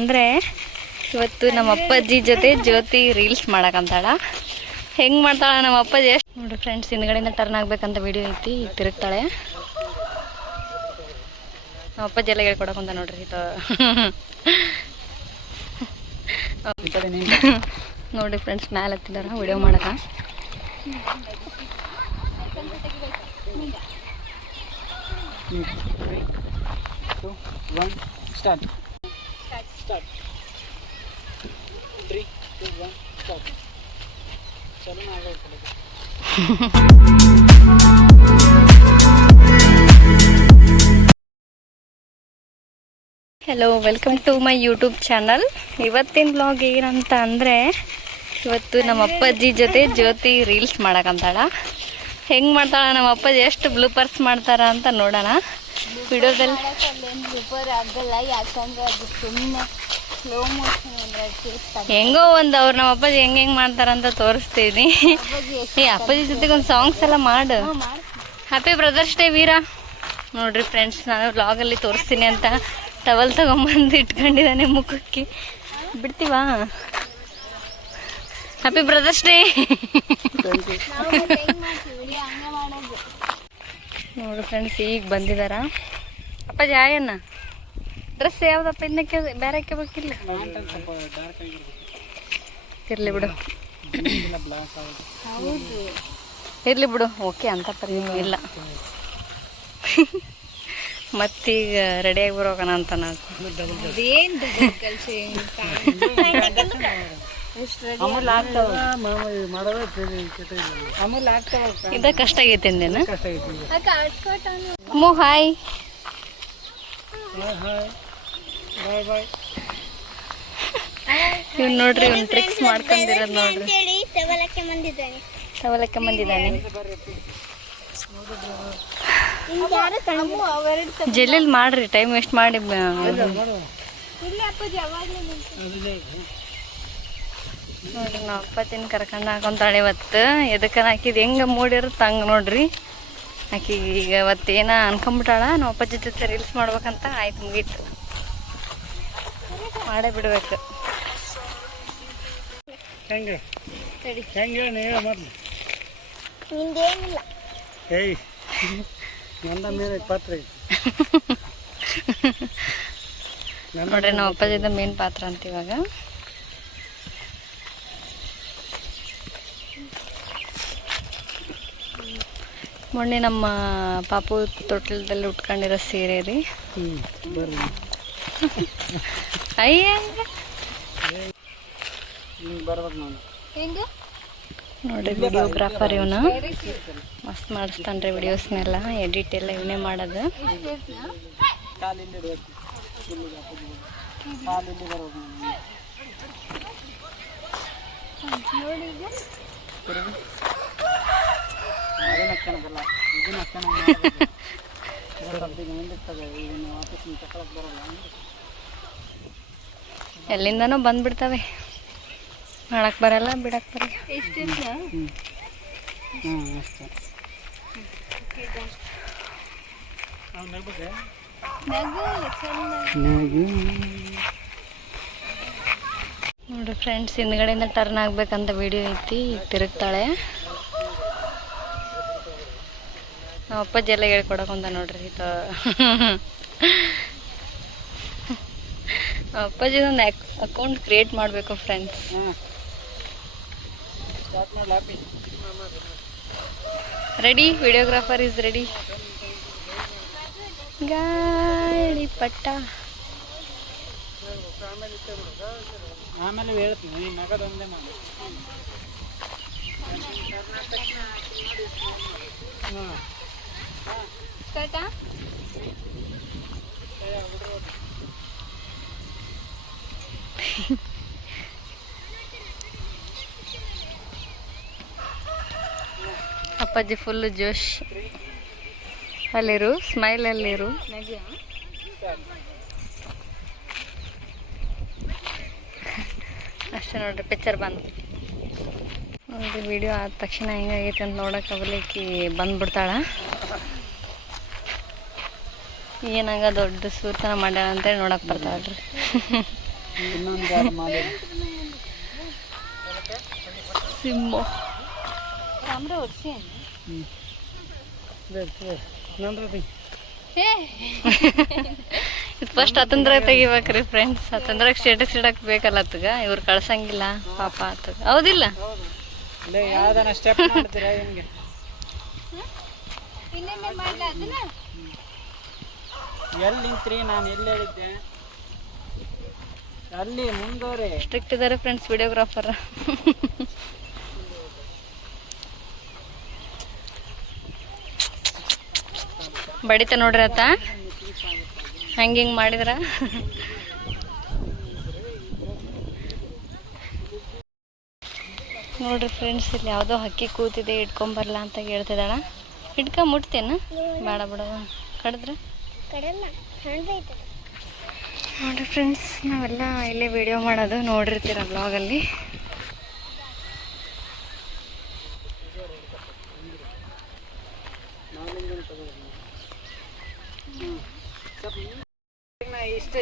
ಅಂದರೆ ಇವತ್ತು ನಮ್ಮ ಅಪ್ಪಾಜಿ ಜೊತೆ ಜ್ಯೋತಿ ರೀಲ್ಸ್ ಮಾಡಕಂತಾಳ. ಹೆಂಗೆ ಮಾಡ್ತಾಳ ನಮ್ಮ ಅಪ್ಪಾಜಿ? ಎಷ್ಟು ನೋಡ್ರಿ ಫ್ರೆಂಡ್ಸ್, ಹಿಂದ್ಗಡೆಯಿಂದ ಟರ್ನ್ ಆಗ್ಬೇಕಂತ ವಿಡಿಯೋ ಐತಿ. ಈಗ ತಿರುಗ್ತಾಳೆ. ನಮ್ಮ ಅಪ್ಪಾಜಿ ಎಲ್ಲ ಹೇಳ್ಕೊಡಕಂತ ನೋಡ್ರಿ. ನೋಡ್ರಿ ಫ್ರೆಂಡ್ಸ್, ಮ್ಯಾಲೆ ಹತ್ತಿದಾರ ವಿಡಿಯೋ ಮಾಡಕ. Hello, welcome to my YouTube channel. ಇವತ್ತಿನ ಬ್ಲಾಗ್ ಏನಂತ ಅಂದರೆ, ಇವತ್ತು ನಮ್ಮ ಅಪ್ಪಾಜಿ ಜೊತೆ ಜ್ಯೋತಿ ರೀಲ್ಸ್ ಮಾಡಕಂತಾಳ. ಹೆಂಗೆ ಮಾಡ್ತಾಳ ನಮ್ಮ ಅಪ್ಪಾಜಿ? ಎಷ್ಟು ಬ್ಲೂಪರ್ಸ್ ಮಾಡ್ತಾರ ಅಂತ ನೋಡೋಣ ವಿಡಿಯೋದಲ್ಲಿ. ಹೆಂಗೋ ಒಂದು ಅವ್ರು ನಮ್ಮ ಅಪ್ಪಾಜಿ ಹೆಂಗೆ ಮಾಡ್ತಾರಂತ ತೋರಿಸ್ತೀನಿ. ಈ ಅಪ್ಪಾಜಿ ಜೊತೆಗೆ ಒಂದು ಸಾಂಗ್ಸ್ ಎಲ್ಲ ಮಾಡು. ಹ್ಯಾಪಿ ಬ್ರದರ್ಸ್ ಡೇ ವೀರ. ನೋಡ್ರಿ ಫ್ರೆಂಡ್ಸ್, ನಾನು ವ್ಲಾಗಲ್ಲಿ ತೋರಿಸ್ತೀನಿ ಅಂತ ಟವಲ್ ತಗೊಂಬಂದು ಇಟ್ಕೊಂಡಿದ್ದಾನೆ ಮುಖಕ್ಕೆ. ಬಿಡ್ತೀವಾ? Happy brothers day. ನೋಡ್ರಿ ಫ್ರೆಂಡ್ಸ್, ಈಗ ಬಂದಿದಾರ. ಅಪ್ಪಾಜಿ ಆಯಣ್ಣ ಡ್ರೆಸ್ ಯಾವ್ದಪ್ಪ? ಇನ್ನಕ್ಕೆ ಬೇರೆ ಹಾಕಬೇಕಿಲ್ಲ? ಇರ್ಲಿ ಬಿಡು, ಇರ್ಲಿ ಬಿಡು. ಓಕೆ ಅಂತ ಪರಿ ಇಲ್ಲ. ಮತ್ತೀಗ ರೆಡಿಯಾಗಿ ಬರೋಕಣ ಅಂತ ನಾವು. ಇದ ಕಷ್ಟ ಆಗೈತೆ ಅಂದೇನ? ಅಮ್ಮು ಹಾಯ್. ಇವ್ ನೋಡ್ರಿ, ಇವ್ನ ಟ್ರಿಕ್ಸ್ ಮಾಡ್ಕೊಂಡಿರೋದು ನೋಡ್ರಿ. ತವಲಕ್ಕೆ ಬಂದಿದ್ದಾನೆ. ಜಲ್ಲೆಲ್ಲಿ ಮಾಡ್ರಿ, ಟೈಮ್ ವೇಸ್ಟ್ ಮಾಡಿ. ನೋಡ್ರಿ, ನಾವು ಅಪ್ಪತ್ತಿನ ಕರ್ಕೊಂಡು ಹಾಕೊಂತಾಳೆ ಇವತ್ತು. ಎದಕ್ಕೆ ಹಾಕಿದ್ ಹೆಂಗ ಮೂಡಿರುತ್ತೆ ಹಂಗೆ ನೋಡ್ರಿ. ಆಕಿ ಈಗ ಇವತ್ತೇನ ಅನ್ಕೊಂಬಿಟ್ಟಾಳ, ನಾವು ಅಪ್ಪಾಜಿ ಜೊತೆ ರೀಲ್ಸ್ ಮಾಡ್ಬೇಕಂತ. ಆಯ್ತು, ಮುಗೀತು, ಮಾಡೇ ಬಿಡ್ಬೇಕು. ನೋಡ್ರಿ, ನಾವು ಅಪ್ಪಾಜಿದ ಮೇನ್ ಪಾತ್ರ ಅಂತ ಇವಾಗ. ಮೊನ್ನೆ ನಮ್ಮ ಪಾಪು ತೊಟ್ಲದಲ್ಲಿ ಉಟ್ಕೊಂಡಿರೋ ಸೀರೆ ರೀ. ಅಯ್ಯ ನೋಡ್ರಿ, ವಿಡಿಯೋಗ್ರಾಫರ್ ಇವನು. ಮಸ್ತ್ ಮಾಡಿಸ್ತಾನ್ರಿ ವಿಡಿಯೋಸ್ನೆಲ್ಲ. ಎಡಿಟ್ ಎಲ್ಲ ಇವನೇ ಮಾಡೋದು. ಎಲ್ಲಿಂದನೋ ಬಂದ್ಬಿಡ್ತವೆ. ಮಾಡಕ್ ಬರಲ್ಲ, ಬಿಡಕ್ ಬರಲ್ಲ. ನೋಡ್ರಿ ಫ್ರೆಂಡ್ಸ್, ಹಿಂದ್ಗಡೆಯಿಂದ ಟರ್ನ್ ಆಗ್ಬೇಕಂತ ವಿಡಿಯೋ ಐತಿ. ಈಗ ತಿರುಗ್ತಾಳೆ. ನಮ್ಮ ಅಪ್ಪಾಜಿ ಎಲ್ಲ ಹೇಳ್ಕೊಡಕಂತ ನೋಡ್ರಿ. ಅಪ್ಪಾಜಿ ಒಂದು ಅಕೌಂಟ್ ಕ್ರಿಯೇಟ್ ಮಾಡಬೇಕು friends. Ready, videographer is ready. ಗಾಳಿ ಪಟ್ಟ ಆಮೇಲೆ ಹೇಳ್ತೀನಿ. ನಗದೊಂದೇ ಮಾಡಿ. ಅಪ್ಪಾಜಿ ಫುಲ್ಲು ಜೋಶ್. ಅಲ್ಲಿರು, ಸ್ಮೈಲ್ ಅಲ್ಲಿರು. ಅಷ್ಟೇ ನೋಡ್ರಿ, ಪಿಕ್ಚರ್ ಬಂದು ನೋಡ್ರಿ. ವಿಡಿಯೋ ಆದ ತಕ್ಷಣ ಹೆಂಗಾಗೈತೆ ಅಂತ ನೋಡಕ್ಕೆ ಅವಲಿಕ್ಕಿ ಬಂದ್ಬಿಡ್ತಾಳ. ಏನಾಗ ದೊಡ್ಡ ಸೂರ್ತನ ಮಾಡ್ಯಾಳ ಅಂತೇಳಿ ನೋಡಕ್ಕೆ ಬರ್ತಾಳ್ರಿ. ಇನ್ನೊಂದು ಯಾರು ಮಾಡಿ ಸಿಂಹ ಕ್ಯಾಮ್ರಾ ಓಡಿಸಿ ಇದು ಫಸ್ಟ್ ಹತ್ತಂದ್ರಾಗ ತೆಗಿಬೇಕ್ರಿ ಫ್ರೆಂಡ್ಸ್. ಹತ್ತಂದ್ರಾಗ ಸ್ಟೇಟಸ್ ಇಡಕ್ ಬೇಕಲ್ಲ ಅತ್ತಗ, ಇವ್ರು ಕಳ್ಸಂಗಿಲ್ಲ ಪಾಪ ಆತಗ. ಹೌದಿಲ್ಲ? ಯಾವ್ದಾನ ಸ್ಟೆಪ್ ಮಾಡ್ತೀರಾ ಹೆಂಗೆ? ಎಲ್ಲಿ ನಿಂತ್ರಿ? ನಾನು ಎಲ್ಲಿ ಹೇಳಿದ್ದೆ? ಅಲ್ಲಿ ಮುಂದೋರೆ ಸ್ಟ್ರಿಕ್ಟ್ ಇದಾರೆ ಫ್ರೆಂಡ್ಸ್ ವಿಡಿಯೋಗ್ರಾಫರ್. ಬಡಿತ ನೋಡ್ರಿ ಆತ ಹಂಗೆ ಹಿಂಗೆ ಮಾಡಿದ್ರ. ನೋಡ್ರಿ ಫ್ರೆಂಡ್ಸ್, ಇಲ್ಲಿ ಯಾವುದೋ ಹಕ್ಕಿ ಕೂತಿದೆ, ಇಟ್ಕೊಂಬರ್ಲ ಅಂತ ಹೇಳ್ತಿದ್ದಾಳ. ಮುಟ್ತೇನ? ಬೇಡ ಬಿಡವ, ಕಡಿದ್ರೆ ನೋಡ್ರಿ ಫ್ರೆಂಡ್ಸ್, ನಾವೆಲ್ಲ ಇಲ್ಲೇ ವಿಡಿಯೋ ಮಾಡೋದು ನೋಡಿರ್ತೀರ ಬ್ಲಾಗಲ್ಲಿ.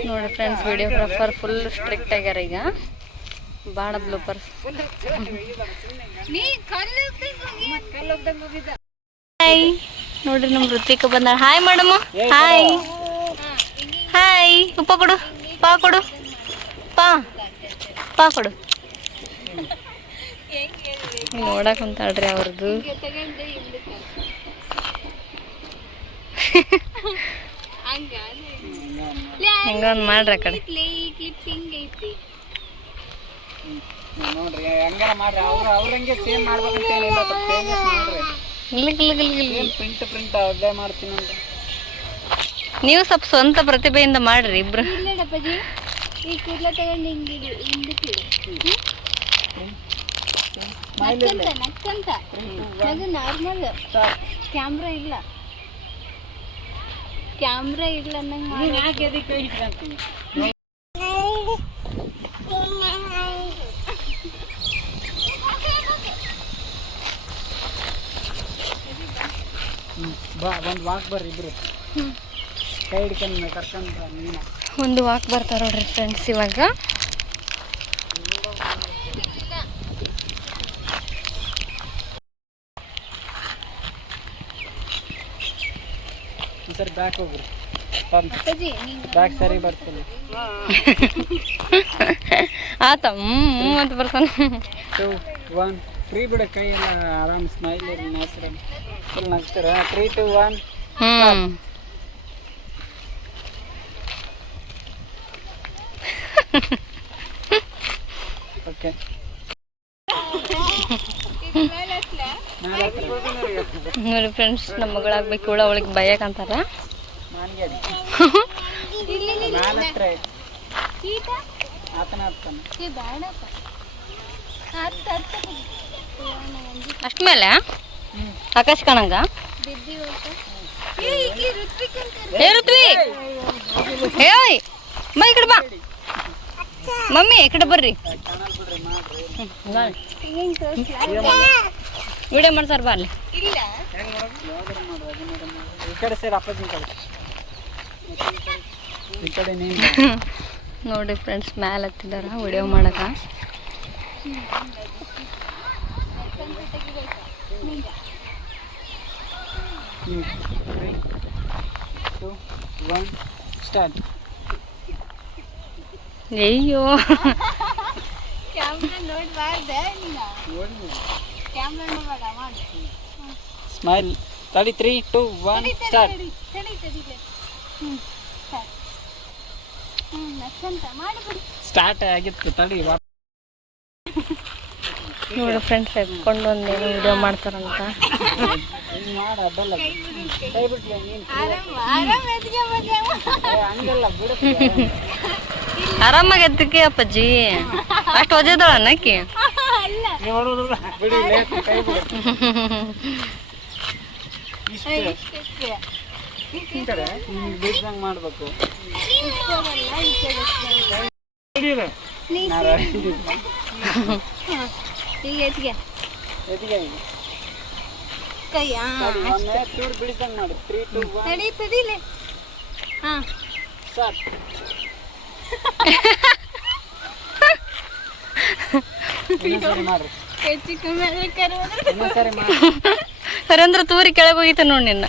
ನೋಡಿ ಫ್ರೆಂಡ್ಸ್, ವಿಡಿಯೋಗ್ರಾಫರ್ ಫುಲ್ ಸ್ಟ್ರಿಕ್ಟ್ ಆಗ್ಯಾರ ಈಗ. ಭಾಳ ಬ್ಲೂಪರ್ಸ್. ಹಾಯ್ ನೋಡ್ರಿ, ನಮ್ಮ ಋತಿಕ ಬಂದಾಳ. Hi madam. Hi hi. ಉಪ್ಪ ಕೊಡು, ಪಾ ಕೊಡು, ಪಾ ಕೊಡು. ನೋಡಕ್ ಹೊಂತಾಳ್ರಿ ಅವ್ರದ್ದು. ಹೆಂಗೊಂದು ಮಾಡ್ರಿ ಆ ಕಡೆ. ನೋಡ್ರಿ ಹೆಂಗಾರ ಮಾಡ್ರಿ, ಅವ್ರಂಗೆ ಸೇಮ್ ಮಾಡ್ಬೇಕಂತ ಏನಿಲ್ಲ, ಸ್ವಲ್ಪ ಚೇಂಜಸ್ ಮಾಡ್ರಿ. ಪ್ರಿಂಟ್ ಅದೇ ಮಾಡ್ತೀನಿ ಅಂತ ನೀವು ಸ್ವಲ್ಪ ಸ್ವಂತ ಪ್ರತಿಭೆಯಿಂದ ಮಾಡ್ರಿ ಇಬ್ರು. ಕ್ಯಾಮ್ರಾ ಇಲ್ಲ ಬಾ, ಒಂದು ವಾಕ್ ಬರ್ರಿ ಇಬ್ರು. ಕೈ ಹಿಡ್ಕೊಂಡು ಕರ್ಕೊಂಡು ನೀನು ಒಂದು ವಾಕ್ ಬರ್ತಾರ ನೋಡ್ರಿ ಫ್ರೆಂಡ್ಸ್ ಇವಾಗ. ಸರಿ ಬ್ಯಾಕ್ ಹೋಗ್ರಿ, ಬ್ಯಾಕ್ ಸರಿ ಬರ್ತೀನಿ. ಆತ ಅಂತ ಬರ್ತಾನೆ. 2 1 ಫ್ರೀ ಬಿಡ, ಕೈ ಎಲ್ಲ ಆರಾಮ್ ಸ್ಮೈಲ್ ಇರಲಿ, ನ್ಯಾಚುರಲ್ ಫುಲ್ ನಗ್ತಾರ. 3 2 1 ಓಕೆ. ನೋಡಿ ಫ್ರೆಂಡ್ಸ್, ನಮ್ಮ ಮಗಳಾಗ್ಬೇಕು, ಅವಳಿಗೆ ಬಯಕಂತಾರ. ಅಷ್ಟ ಮೇಲೆ ಆಕಾಶ ಕಾಣಂಗ. ಏ ಋತ್ವಿ, ಏಯ್ ಬಾ ಈ ಕಡೆ ಬಾ. ಮಮ್ಮಿ ಈ ಕಡೆ ಬರ್ರಿ, ವಿಡಿಯೋ ಮಾಡ್ತಾರ ಬಾ ಅಲ್ಲಿ. ಈ ಕಡೆ ಸೇರಿ ಅಪ್ಪಾಜಿ ಕಡೆ, ಈ ಕಡೆ ನೀನು. ನೋಡ್ರಿ ಫ್ರೆಂಡ್ಸ್, ಮ್ಯಾಲೆ ಹತ್ತಿದಾರ ವಿಡಿಯೋ ಮಾಡಕ. 3 2 1 ಸ್ಟಾರ್ಟ್. ಅಯ್ಯೋ ಸ್ಮೈಲ್. ತಡಿ, 3 2 1 ಸ್ಟಾರ್ಟ್. ಸ್ಟಾರ್ಟ್ ಆಗಿತ್ತು, ತಡಿ. ನೋಡಿ ಫ್ರೆಂಡ್ಸ್, ಎತ್ಕೊಂಡು ಒಂದೇನು ವಿಡಿಯೋ ಮಾಡ್ತಾರಂತ. ಆರಾಮಾಗಿ ಎತ್ತಕ್ಕೆ ಅಪ್ಪಾಜಿ, ಅಷ್ಟು ಒಜೆದಳ ಅನ್ನಕ್ಕಿ. ಮಾಡ್ಬೇಕು. ಬಿಡಿಸಂಗ್ ಮಾಡು. 3 2 1 ಸ್ಟಾರ್ಟ್. ಇನ್ನೊಂದ್ಸರಿ ಮಾಡ್ರಿ ಇನ್ನೊಂದ್ಸರಿ ಮಾಡಿ ಕರಂದ್ರ ತೂರಿ ಕೆಳಗೆ ಹೋಗಿತ್ತ ನೋಡಿ ನಿನ್ನ.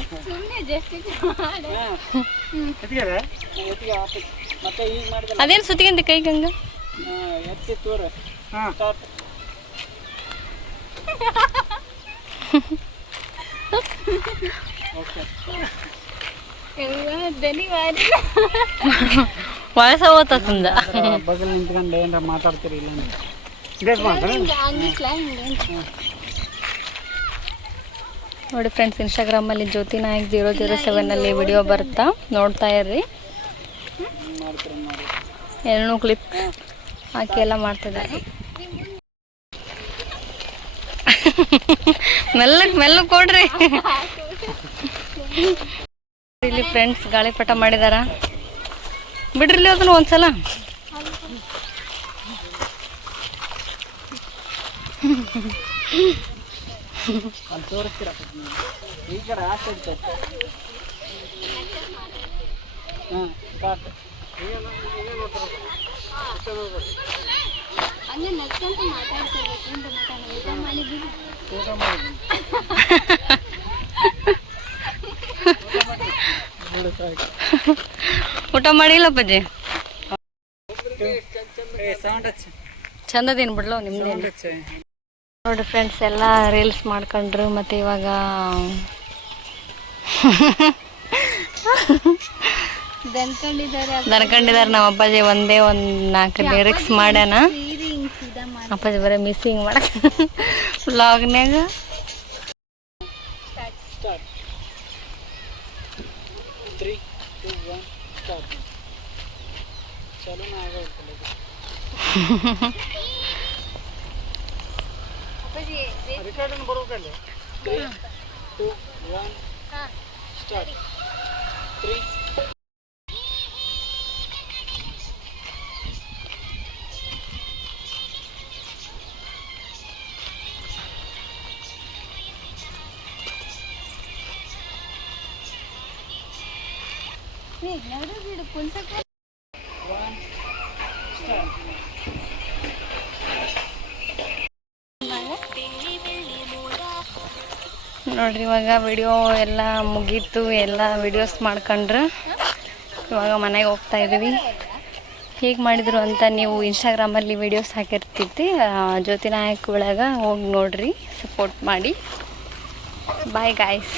ಮತ್ತೆ ಈಗ ಮಾಡಿದ್ರೆ ಅದೇನು ಸುತ್ತಿಗೆಂದು ಕೈಗೆ ಹಂಗ ಎತ್ತಿ ತೋರ ಸ್ಟಾರ್ಟ್. ಓಕೆ ವಯಸ್ಸ ಹೋತಂದ ಬಗಲ್ ನಿಂತ್ಕೊಂಡು ಏನಾರ ಮಾತಾಡ್ತೀರಿ ಇಲ್ಲ ನೋಡಿ ಫ್ರೆಂಡ್ಸ್, ಇನ್ಸ್ಟಾಗ್ರಾಮಲ್ಲಿ ಜ್ಯೋತಿ ನಾಯಕ್ 007 ವಿಡಿಯೋ ಬರುತ್ತಾ, ನೋಡ್ತಾ ಇರ್ರಿ. ಏನೋ ಕ್ಲಿಪ್ ಹಾಕಿ ಎಲ್ಲ ಮಾಡ್ತಿದ್ದಾರೆ. ಮೆಲ್ಲಕ್ಕೆ ಕೊಡ್ರಿ. ಇಲ್ಲಿ ಫ್ರೆಂಡ್ಸ್ ಗಾಳಿಪಟ ಮಾಡಿದಾರ, ಬಿಡ್ರಿಲಿ ಅದನ್ನು ಒಂದ್ಸಲ. ಅಲ್ಲಿ ತೋರಿಸ್ತೀರ ಈ ಕಡೆ ಆಸೆ ಇತ್ತು. ಹಾಂ ಸ್ಟಾರ್ಟ್. ಊಟ ಮಾಡಿಲ್ಲ ಪಜ್ಜಿ? ಸೌಂಡ್ ಹಚ್ಚಿ ಚಂದದೇನು ಬಿಡ್ಲೋ ನಿಮ್ದೇ. ನೋಡಿ ಫ್ರೆಂಡ್ಸ್, ಎಲ್ಲ ರೀಲ್ಸ್ ಮಾಡ್ಕೊಂಡ್ರು. ಮತ್ತು ಇವಾಗ ದನ್ಕೊಂಡಿದ್ದಾರೆ ನಮ್ಮ ಅಪ್ಪಾಜಿ. ಒಂದೇ ಒಂದು 4 ಲಿರಿಕ್ಸ್ ಮಾಡ್ಯಾನ. ಅಪ್ಪಾಜಿ ಬರೀ ಮಿಸ್ಸಿಂಗ್ ಮಾಡಕ್ ವ್ಲಾಗ್ನ್ಯಾಗ. ರಿಕಾರ್ಡಿಂಗ್ ಬರ್ಬೇಕಲ್ಲಿ. 3, 2, 1 ಸ್ಟಾರ್ಟ್. 3 ನೋಡ್ರಿ, ಇವಾಗ ವಿಡಿಯೋ ಎಲ್ಲ ಮುಗೀತು. ಎಲ್ಲ ವಿಡಿಯೋಸ್ ಮಾಡ್ಕೊಂಡ್ರೆ ಇವಾಗ ಮನೆಗೆ ಹೋಗ್ತಾ ಇದ್ದೀವಿ. ಹೇಗೆ ಮಾಡಿದ್ರು ಅಂತ ನೀವು ಇನ್ಸ್ಟಾಗ್ರಾಮಲ್ಲಿ ವಿಡಿಯೋಸ್ ಹಾಕಿರ್ತಿದ್ದೆ, ಜ್ಯೋತಿ ನಾಯಕ್ ಒಳಗೆ ಹೋಗಿ ನೋಡ್ರಿ, ಸಪೋರ್ಟ್ ಮಾಡಿ. Bye guys.